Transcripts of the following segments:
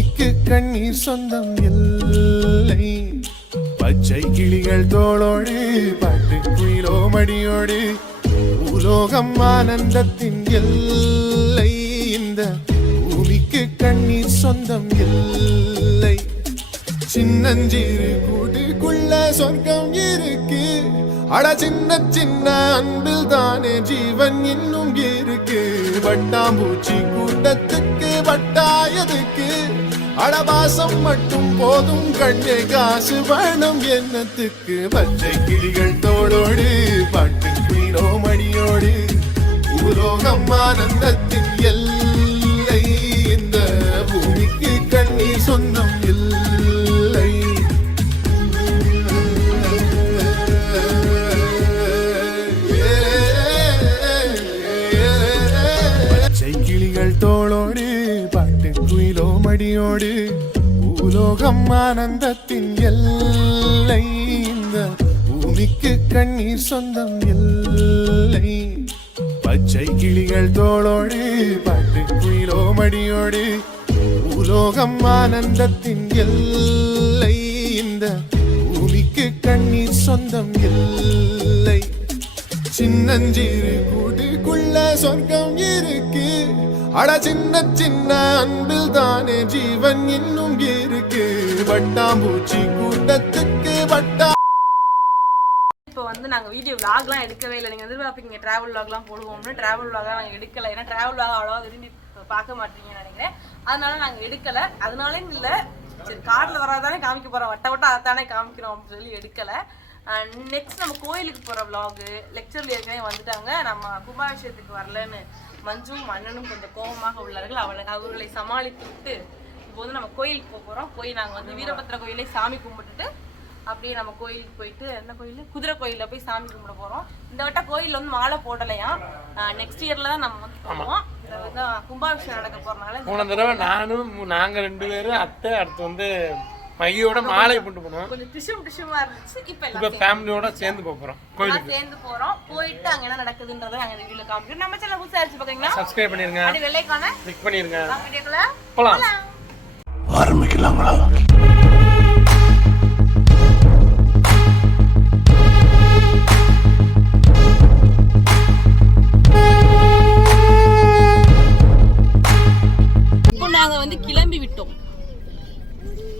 பூமிக்கு கண்ணீர் சொந்தம் இல்லை. பச்சை கிளிகள் தோளோடு பாட்டு குயிலோ மடியோடு உலோகம் ஆனந்தத்தின் எல்லை. இந்த பூமிக்கு கண்ணீர் சொந்தம் இல்லை. சின்னஞ்சிறு கூட்டுக்குள்ள சொர்க்கம் இருக்கு. அட சின்ன சின்ன அன்பில் தானே ஜீவன் இன்னும் இருக்கு. வட்டாம்பூச்சி கூட்டத்துக்கு வட்டாயதுக்கு அடபாசம் மட்டும் போதும் கண்ணே காசு வேணும் என்னத்துக்கு. பச்சை கிளிகள் தோளோடு பாட்டு குயிலோ மடியோடு உலோகம் ஆனந்தத்தின் எல்லை. இந்த பூமிக்கு கண்ணீர் சொந்தம் இல்லை. பச்சை கிளிகள் தோளோடு பாட்டு குயிலோ மடியோடு உலோகம் ஆனந்தத்தின் எல்லை. இந்த பூமிக்கு கண்ணீர் சொந்தம் இல்லை. பச்சை கிளிகள் தோளோடு பாட்டு குயிலோ மடியோடு உலோகம் ஆனந்தத்தின் எல்லை. இந்த பூமிக்கு கண்ணீர் சொந்தம் இல்லை. சின்னஞ்சிறு கூட்டுக்குள்ள சொர்க்கம் இருக்கு. அட சின்ன சின்ன அன்பில் தானே ஜீவன் இன்னும் இருக்கு. வட்டாம்பூச்சி கூட்டத்துக்கு வட்டா. இப்போ வந்து நாங்கள் வீடியோ விளாக்லாம் எடுக்கவே இல்லை. நீங்கள் எதிர்பார்ப்பீங்க ட்ராவல் விளாக்லாம் போடுவோம்னு. ட்ராவல் விளாக்லாம் நாங்கள் எடுக்கலை. ஏன்னா ட்ராவல் விளாக் அவ்வளோவா விரும்பி பார்க்க மாட்டீங்கன்னு நினைக்கிறேன். அதனால நாங்கள் எடுக்கலை. அதனாலும் இல்லை, சரி காரில் வராதானே காமிக்க போகிறோம், வட்ட வட்ட அதானே காமிக்கிறோம் அப்படின்னு சொல்லி எடுக்கலை. நெக்ஸ்ட் நம்ம கோயிலுக்கு போகிற விளாகு லெக்சரில் ஏற்கனவே வந்துட்டாங்க. நம்ம கும்பாபிஷேகத்துக்கு வரலன்னு மஞ்சும் மன்னனும் கொஞ்சம் கோபமாக உள்ளார்கள். அவர்களை சமாளித்து விட்டு இப்போ வந்து நம்ம கோயிலுக்கு போக போகிறோம். போய் நாங்கள் வந்து வீரபத்ர கோயிலே சாமி கும்பிட்டுட்டு அப்படியே நம்ம கோயிலுக்கு போயிட்டு, என்ன கோயில், குதிரை கோயிலில் போய் சாமி கும்பிட போகிறோம். இந்த வட்ட கோயிலில் வந்து மாலை போடலையா, நெக்ஸ்ட் இயரில் தான் நம்ம வந்து போவோம். கும்பாபிஷேகம் நடக்க போகிறனால போன தடவை நாங்கள் 2 பேரும் அத்தை அடுத்து வந்து மையோட மாலை போட்டு போனோம். கொஞ்சம் டிஷ்யூமா இருந்துச்சு. இப்போ ஃபேமிலியோட சேர்ந்து போகிறோம் கோயிலுக்கு. சேர்ந்து போகிறோம். போயிட்டு அங்கே என்ன நடக்குதுன்றதை நாங்கள் ரிவ்யூல காமிக்கிறோம். நம்ம சேனல் புதுசாக இருந்துச்சு பார்க்கீங்களா, சப்ஸ்கிரைப் பண்ணிருங்க, அது வெள்ளைக்கான கிளிக் பண்ணிருங்க. வீடியோக்குள்ள போலாம். ஆரம்பிக்கலாங்களா? நாங்கள் வந்து கிளம்பி விட்டோம்.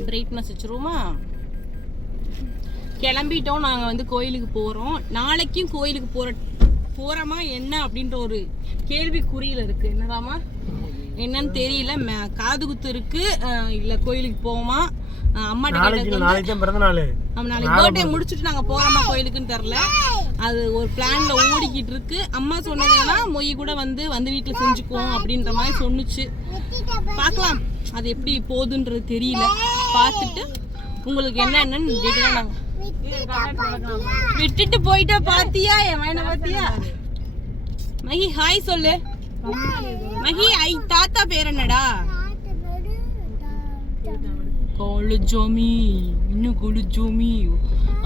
பிரைட்னஸ் வச்சுருவோமா? கிளம்பிட்டோம். நாங்கள் வந்து கோயிலுக்கு போகிறோம். நாளைக்கும் கோயிலுக்கு போகிறோமா என்ன அப்படின்ற ஒரு கேள்விக்குறியில் இருக்குது. என்னதாமா என்னன்னு தெரியல. காது குத்து இருக்கு, இல்லை கோயிலுக்கு போவோமா? அம்மாட்ட நாளைக்கு பர்த்டே முடிச்சுட்டு நாங்கள் போகிறோமா கோயிலுக்குன்னு தெரில. அது ஒரு பிளான்ல ஓடிக்கிட்டு இருக்கு. அம்மா சொன்னதுன்னா மொய் கூட வந்து வீட்டில் செஞ்சுக்குவோம் அப்படின்ற மாதிரி சொன்னுச்சு. பார்க்கலாம் அது எப்படி போகுதுன்றது தெரியல. பார்த்துட்டு உங்களுக்கு என்னன்னு டீட்டெயிலாக நாங்கள் விட்டுட்டு போயிட்டா. பாத்தியா என் மைனை பாத்தியா? மகி ஹாய் சொல்லு. மகி தாத்தா பேர் என்னடா? கொலுஜோமி, இன்னும் கொலுஜோமி.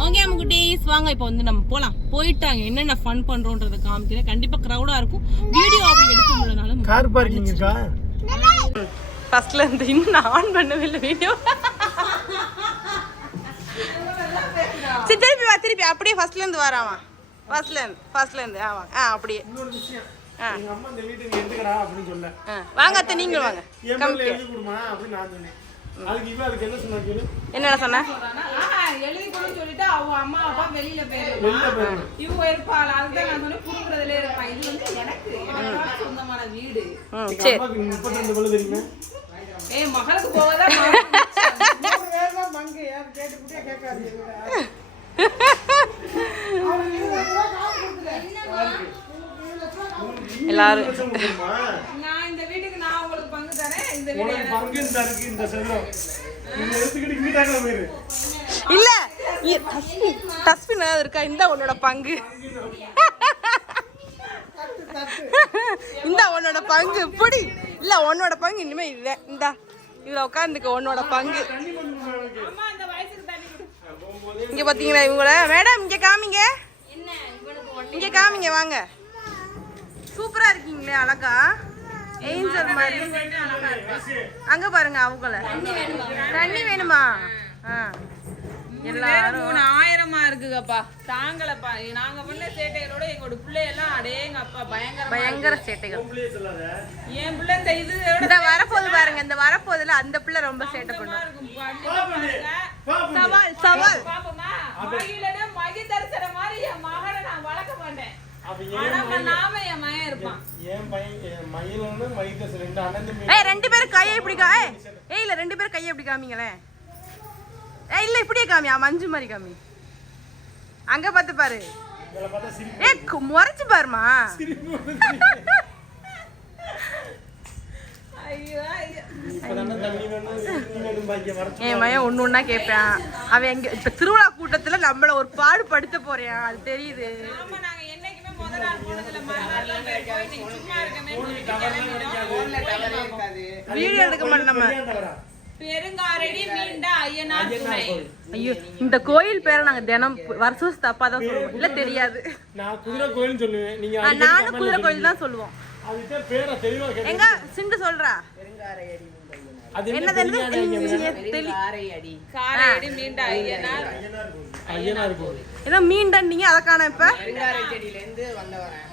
ஓகே அம்மா டேஸ் வாங்க இப்போ வந்து நம்ம போகலாம். போயிட்டாங்க என்னென்ன ஃபன் பண்ணுறோன்றதை காமிக்கிறேன். கண்டிப்பாக க்ரௌடாக இருக்கும். வீடியோ அப்படி எடுக்க முடியலனாலும் கார் பார்க்கிங் இருக்கா ஃபர்ஸ்ட்ல இருந்து இன்னும் நான் ஆன் பண்ணவே இல்லை வீடியோ. சரி திருப்பி வா, திருப்பி அப்படியே ஃபர்ஸ்ட்ல இருந்து வராமா? ஃபர்ஸ்ட்ல இருந்து ஆமா. அப்படியே இன்னொரு விஷயம், எங்க அம்மா இந்த வீட்டுக்கு எதுக்குடா அப்படின்னு சொல்ல. வாங்க அத்தை நீங்களும் வாங்க. எழுதி கொடுமா அப்படின்னு நான் சொன்னேன். அதுக்கு என்ன சொன்னா கேளு. என்ன சொன்ன? எழுதி கொடுன்னு சொல்லிட்டு அவங்க அம்மா அப்பா வெளியில போயிருப்பாங்க. இவங்க இருப்பாள். அதுதான் நான் சொன்னேன் குடும்பத்திலே இருப்பான். இது வந்து எனக்கு சொந்தமான வீடு. சரி 32 பல்லு தெரியுமா? மகளுக்கு போவதான் பங்கு யார் கேட்டுக்கிட்டே கேட்காது. எல்லாரும் நான் இந்த வீட்டுக்கு நான் உங்களுக்கு பங்கு தரேன். இந்த வீட்டுக்கு பங்கு தருக்கு இந்த செல்லம். நீங்க எடுத்துக்கிட்டு வீட்டாங்க பேரு. இல்ல டஸ்பின் ஏதாவது இருக்கா? இந்த உன்னோட பங்கு. இந்த உன்னோட பங்கு இப்படி இல்ல. உன்னோட பங்கு இனிமே இல்ல. இந்த இதுல உட்காந்துக்க உன்னோட பங்கு. இங்க பாத்தீங்களா இவங்கள? மேடம் இங்க காமிங்க, இங்க காமிங்க வாங்க. சூப்பரா இருக்கீங்களே, அழகா. ஏஞ்சல் மாதிரி. அங்க பாருங்க அவங்கள. தண்ணி வேணுமா? எல்லாரும் 3000 இருக்குங்கப்பா. தாங்களப்பா. நாங்க பண்ண சேட்டைகளோட எங்களோட பிள்ளையெல்லாம் அடேங்க அப்பா பயங்கர சேட்டைகள். என் பிள்ளை இந்த இது இந்த வரப்போது பாருங்க, இந்த வரப்போதுல அந்த பிள்ளை ரொம்ப சேட்டை பண்ணும். சவால் சவால். பாப்பமா மகிழன மகி தரிசன மாதிரி என் மகனை நான் வளர்க்க மாட்டேன். நாம என் மகன் இருப்பான். என் பையன் மயிலோன்னு மைதஸ் ரெண்டு அண்ணன். ஏய் ரெண்டு பேரும் கையை இப்படி இல்ல ரெண்டு பேரும் கையை இப்படி காமிங்களேன். இல்ல இப்படியே காமியா, மஞ்சு மாதிரி காமி. அங்க பாத்து பாரு. முறைச்சு பாருமா. என் மயன் ஒண்ணு ஒண்ணா கேட்பான். அவன் எங்க இப்ப திருவிழா கூட்டத்துல நம்மள ஒரு பாடு படுத்த போறேன், அது தெரியுது. வீடியோ எடுக்க மாட்டோம் நம்ம. பெருங்காரடி மீண்டா ஐயனார் துணை. ஐயோ இந்த கோயில் பேரை நாங்க தினம் வருஷம் தப்பா தான் சொல்லுவோம். இல்ல தெரியாது. நான் குதிரை கோயில் சொல்லுவேன். நீங்க நானும் குதிரை கோயில் தான் சொல்லுவோம். அதுக்கு பேரை தெளிவா கேளுங்க. எங்க சிண்டு சொல்றா. அது என்னது காரையடி மீண்டா ஐயனார் ஐயனார் கோயில். ஏதோ மீண்டன் நீங்க அத காணோம் இப்ப. பெருங்காரடியில இருந்து வந்தவரேன்.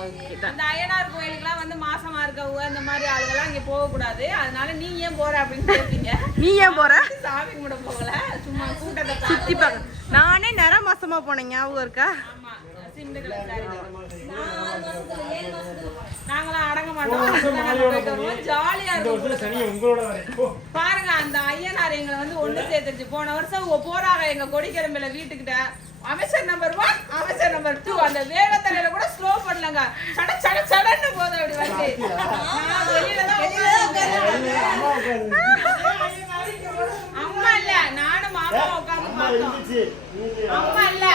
ஓகே. அந்த ஐயனார் கோயிலுக்குலாம் வந்து மாசமா இருக்கவங்க அந்த மாதிரி ஆளுங்கெல்லாம் இங்க போக கூடாது. அதனால நீ ஏன் போற அப்படின்னு கேட்பீங்க. நீ ஏன் போற? சாமி கும்பிட போகல, சும்மா கூட்டத்தை சுத்தி பார்க்க. நானே நிற மாசமா போனேன், ஞாபகம் இருக்கா? ஆமா சிண்டுகளை நாங்களாம் அடங்க மாட்டோம். ஜாலியா இருக்கும். பாருங்க அந்த ஐயனார் எங்களை வந்து ஒண்ணு சேர்த்துருச்சு. போன வருஷம் போறாங்க எங்க கொடிக்கிழமையில வீட்டுக்கிட்ட. அமைச்சர் நம்பர் 1, அமைச்சர் நம்பர் 2 அந்த வேகத்தலையில கூட ஸ்லோ பண்ணலங்க. சட சட சடன்னு போதும் அப்படி வந்து. நான் வெளியில தான் அம்மா இல்ல, நானும் மாமா உட்கார்ந்து பார்த்தோம். அம்மா இல்ல.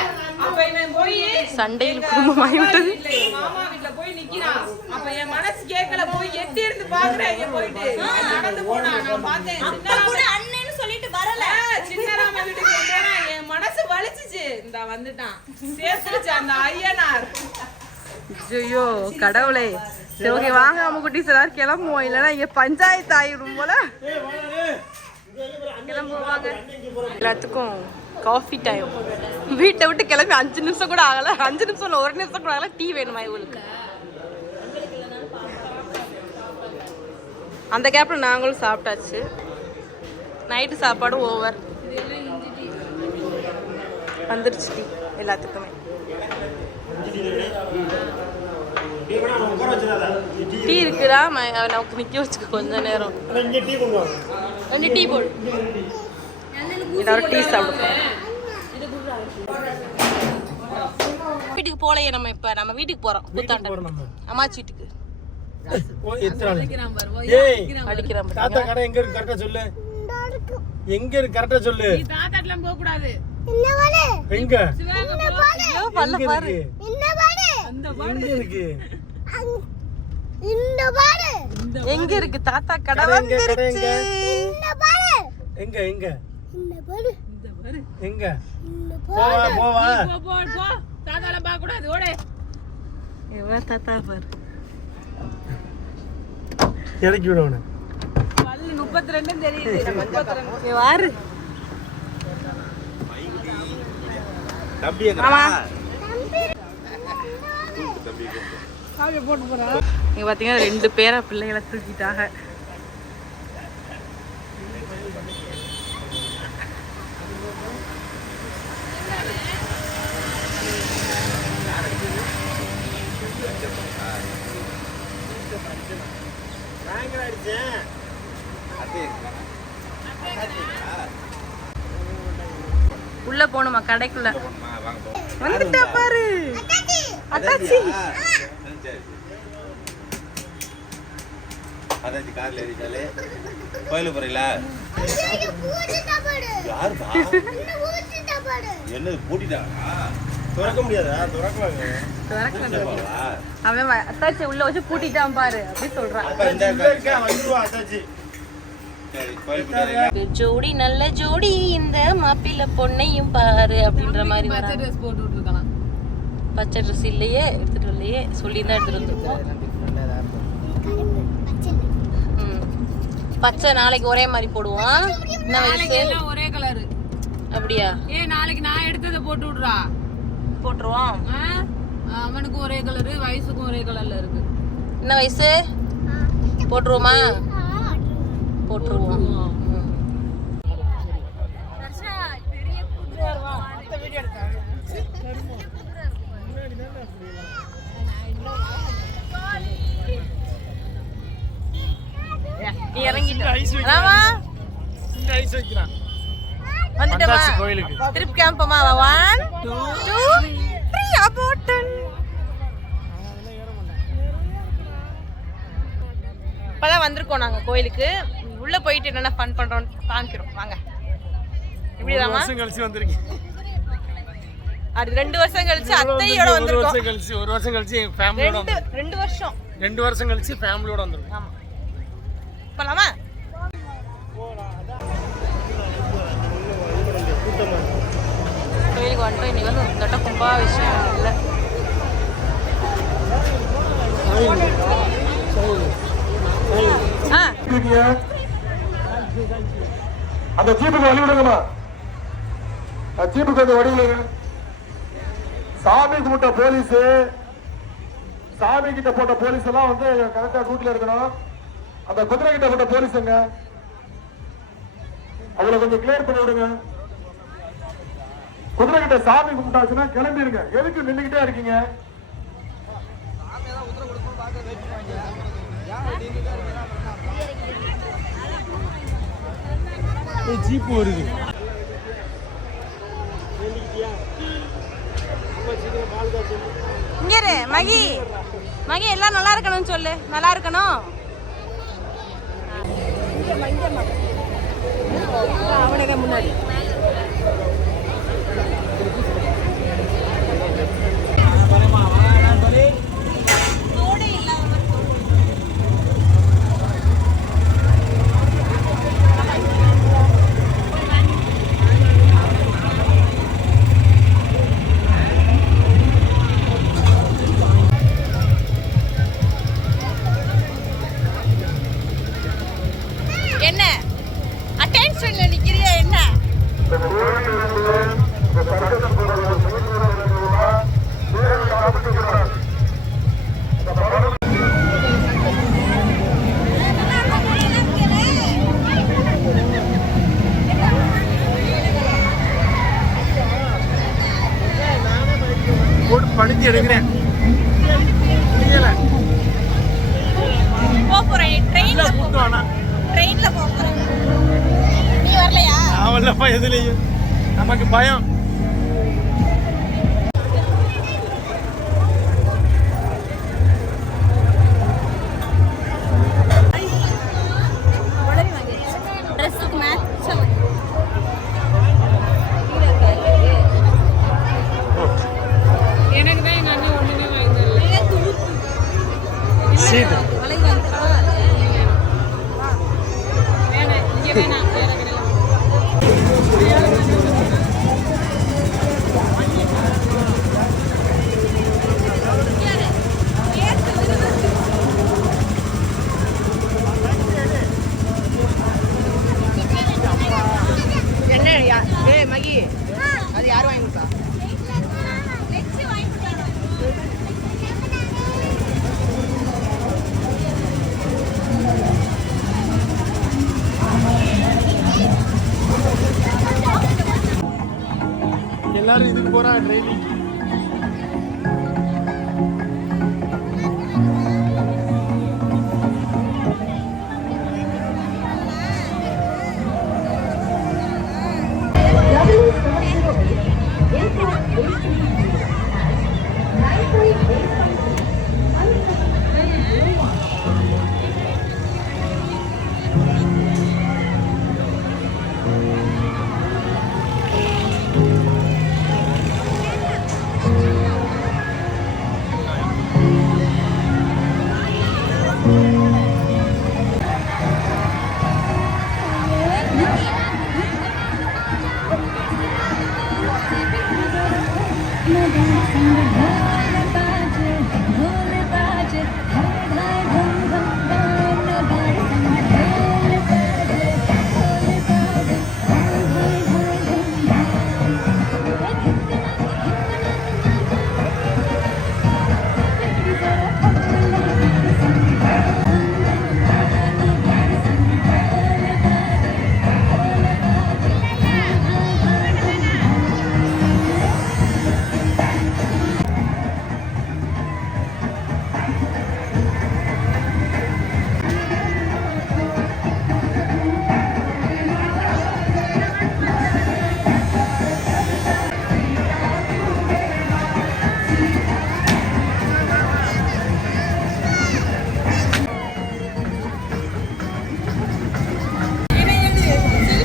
அப்ப இவன் போய் சண்டையில் குடும்பமாகி விட்டது. மாமா வீட்ல போய் நிக்கிறான். அப்ப என் மனசு கேட்கல, போய் எட்டி இருந்து பாக்குறேன். போயிட்டு நடந்து போனா நான் பார்த்தேன். அண்ணன்னு சொல்லிட்டு வரல. சின்னராம வீட்டுக்கு வந்தேனா என் மனசு வலிச்சுச்சு. இந்த வந்துட்டான் சேர்த்துச்சு அந்த ஐயனார். ஐயோ கடவுளே. சரி ஓகே வாங்க நம்ம குட்டீஸ் எல்லாரும் கிளம்புவோம், இல்லைன்னா இங்க பஞ்சாயத்து ஆயிடும் போல. கிளம்புவாங்க. எல்லாத்துக்கும் காஃபி டைம். வீட்டை விட்டு கிளம்பி 5 நிமிஷம் கூட ஆகல. 5 நிமிஷம் இல்லை, 1 நிமிஷம் கூட ஆகல. டீ வேணுமா இவங்களுக்கு? அந்த கேப்ல நாங்களும் சாப்பிட்டாச்சு. நைட்டு சாப்பாடு ஓவர் வந்துருச்சு. டீ எல்லாத்துக்குமே. டீ இருக்குதா? நமக்கு நிக்க வச்சுக்க கொஞ்ச நேரம். 2 டீ போடு. எல்லாரும் டீ சாப்பிடுவோம். வீட்டுக்கு போலையே நம்ம. இப்ப நம்ம வீட்டுக்கு போறோம். கூத்தாண்டம் அம்மாச்சி வீட்டுக்கு. அடிக்கிறான். தாத்தா கடை எங்க இருக்கு கரெக்டா சொல்லு. எங்க இருக்கு கரெக்டா சொல்லு. நீ தாத்தாட்டலாம் போக கூடாது. எங்க ஐயோ பல்ல பாரு. எங்க இருக்கு? எங்க இருக்கு தாத்தா கடை? வந்துருச்சு. எங்க எங்க எங்க? போவா போவா. போ தாத்தால பார்க்க கூடாது. ஓடே. இவன் தாத்தா பாரு. இறக்கி விடுவானே. பல்லு 32 தெரியுது. 32 வாரு. தம்பியங்கடா. இங்க பாத்தீங்கன்னா 2 பேரா பிள்ளைகளை தூக்கிட்டாங்க. உள்ள போணுமா கடைக்குள்ள? வந்துட்டா பாரு. அத்தாச்சி அதாச்சி கார்ல ஏறிட்டாலே கோயிலுக்கு போறீங்களா? யாருப்பா? என்னது பூட்டிட்டாங்களா? திறக்க முடியாதா? திறக்கலாங்க. அவன் அத்தாச்சி உள்ள வச்சு பூட்டிட்டான் பாரு அப்படி சொல்றான். ஜோடி நல்ல ஜோடி இந்த மாப்பிள்ளை பொண்ணையும் பாரு அப்படின்ற மாதிரி. பச்சை ட்ரெஸ் போட்டு விட்டுருக்கலாம். பச்சை ட்ரெஸ் இல்லையே, எடுத்துட்டு இல்லையே. சொல்லி தான் எடுத்துட்டு வந்துருக்கோம். பச்சை நாளைக்கு ஒரே மாதிரி போடுவோம். என்ன நாளைக்கு வயசு? எல்லாம் ஒரே கலர். அப்படியா? நாளைக்கு நான் எடுத்ததை போட்டு விடுறா. போட்டுருவோம். அவனுக்கு ஒரே கலரு, வயசுக்கும் ஒரே கலர்ல இருக்கு. என்ன வயசு? போட்டுருவோமா? போட்டுருவோம். திருப்பி கேம்பமா. 1 2 3 அபோட்டன். இப்பதான் வந்திருக்கோம் நாங்க கோயிலுக்கு. உள்ள போயிட்டு என்னென்ன ஃபன் பண்றோம் காமிக்கிறோம் வாங்க. இப்படிதாமா? கழிச்சு வந்திருக்கீங்க. அது 2 வருஷம் கழிச்சு அத்தையோட வந்திருக்கோம். ஒரு வருஷம் கழிச்சு எங்க ஃபேமிலியோட வந்திருக்கோம். 2 வருஷம் கழிச்சு ஃபேமிலியோட வந்திருக்கோம். ஆமா. போலாமா? கோயிலுக்கு வந்துட்டோம். இன்னைக்கு வந்து தொட்ட கும்பாபிஷேகம் இல்லை. அந்த ஜீப்புக்கு வழி விடுங்கம்மா. ஜீப்புக்கு அந்த வழி விடுங்க. சாமி கும்பிட்ட போலீஸ், சாமி கிட்ட போட்ட போலீஸ் எல்லாம் வந்து கரெக்டா ரூட்ல இருக்கணும். அந்த குதிரை கிட்ட போட்ட போலீஸுங்க அவளை கொஞ்சம் கிளியர் பண்ணி விடுங்க. குதிரை கிட்ட சாமி கும்பிட்டாச்சுன்னா கிளம்பிடுங்க. எதுக்கு நின்றுகிட்டே இருக்கீங்க? ஜீப்பு வருது. இங்க இரு மகி. மகி எல்லாம் நல்லா இருக்கணும்னு சொல்லு. நல்லா இருக்கணும். அவனுக்கு முன்னாடி என்ன அட்டென்ஷன்ல நிக்கிறியா என்ன? படிச்சு எடுக்கிறேன். போறேன் ட்ரெயின்ல போறேன். ட்ரெயின்ல போறேன். நீ வரலையா? அவளப்பா எதுலயும் நமக்கு பயம். ட்ரெஸ்ஸுக்கு மேட்சா எனக்கு தான் எங்க அண்ணன் ஒண்ணுமே வாங்கி தரல. சீட்டு வேணாம், இங்க வேணாம், வேற கடையில என்ன மகி அது யார் வாங்கி கொடுத்தா? எல்லாரும் இதுக்கு போறாங்க ட்ரைனிங்.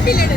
ஆப்பிள் எடு.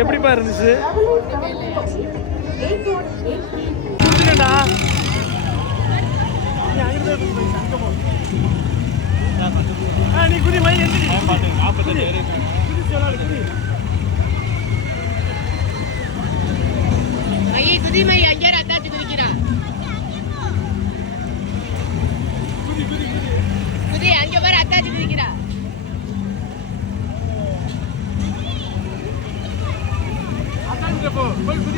எப்படிப்பா இருந்துச்சு? குதிரடா நீ குதி மை குதி மை ஐயா அத்தாச்சு குதிக்கிறா குதி அங்க பாரு அத்தாச்சு குதிக்கிறா போய் குதி